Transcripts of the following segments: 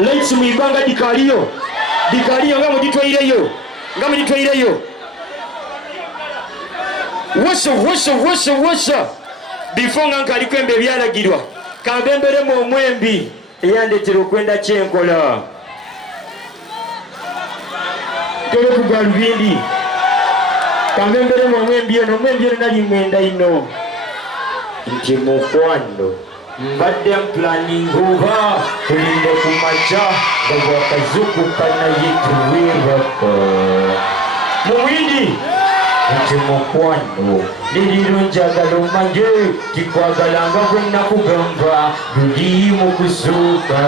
Lights muibanga dikaliyo nga mujitwaireyo washa before nga nkali kwembe byalagirwa kambemberemu omwembi eyandetera okwenda kyenkola tole kugalubindi kambemberemu omwembi eno nali mwenda ino nti mukwano mbadde planning over tulinde kumaca nga bwakazukuka naye tuwebako muwindi nti mukwano liriro njagala omanye tikwagalanga bwe nakugamba luli mukusuuka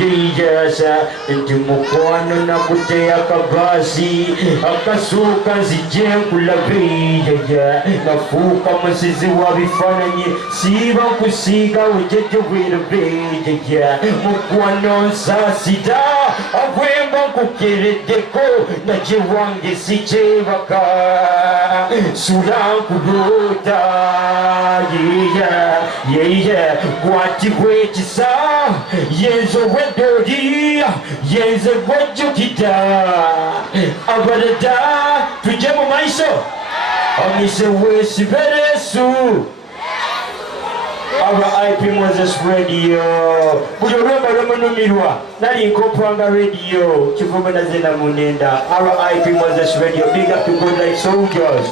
yeyasa nti mukwano nakuteya akabasi akasuuka nzije nkulabeeyaya nafuuka musizi wa bifaananyi siiba nkusiiga wejejo bwerobeeyaya mukwano nsaasira abwemba nkukereddeko naje wange sikyebaka sulankulota kwati bwekisa yenze wedoli yenze gwejjukita abalada tujje mu maiso omise wesiberesu RIP Moses Radio buli olwemba lwemunumirwa nali nkopanga radio kivume nazena munenda RIP Moses Radio big up to good like soldiers